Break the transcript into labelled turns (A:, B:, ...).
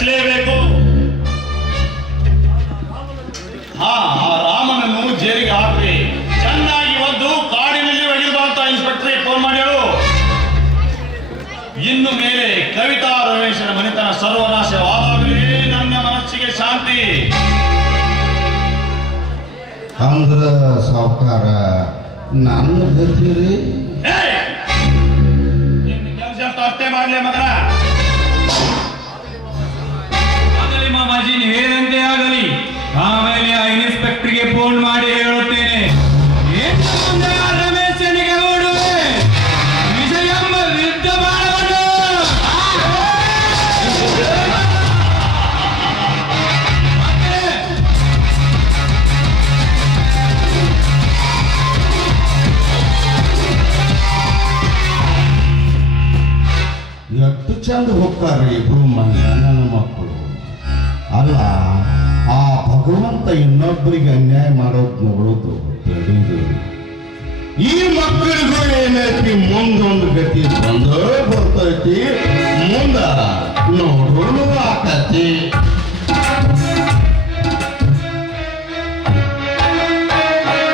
A: ಹಚ್ಚಲೇಬೇಕು ಹಾ ಆ ರಾಮನನ್ನು ಜೈಲಿಗೆ ಹಾಕ್ರಿ. ಚೆನ್ನಾಗಿ ಒದ್ದು ಕಾಡಿನಲ್ಲಿ ಒಗೆದು ಇನ್ಸ್ಪೆಕ್ಟ್ರಿ ಫೋನ್ ಮಾಡಿ ಹೇಳು ಇನ್ನು ಮೇಲೆ ಕವಿತಾ ರಮೇಶನ ಮನೆತನ ಸರ್ವನಾಶವಾಗಲಿ ನನ್ನ ಮನಸ್ಸಿಗೆ ಶಾಂತಿ.
B: ಅಂದ್ರ ಸಾವುಕಾರ ನನ್ನ ಗತಿ ರೀ
A: ಕೆಲಸ ಅಷ್ಟೇ ಮಾಡ್ಲಿ ಮಗನ?
B: ಎಷ್ಟು ಚಂದ ಹೋಗ್ತಾರೆ ಇಬ್ರು ಮಂಗ ನನ್ನ ಮಕ್ಕಳು. ಅಲ್ಲ, ಆ ಭಗವಂತ ಇನ್ನೊಬ್ಬರಿಗೆ ಅನ್ಯಾಯ ಮಾಡೋದು ನೋಡೋದು ತಿಳಿದು ಈ ಮಕ್ಕಳಿಗೂ ಏನೈತಿ ಮುಂದೊಂದು ಗತಿ ಬಂದ ಬರ್ತೈತಿ. ಮುಂದ ನೋಡೋಣ ಆಕತಿ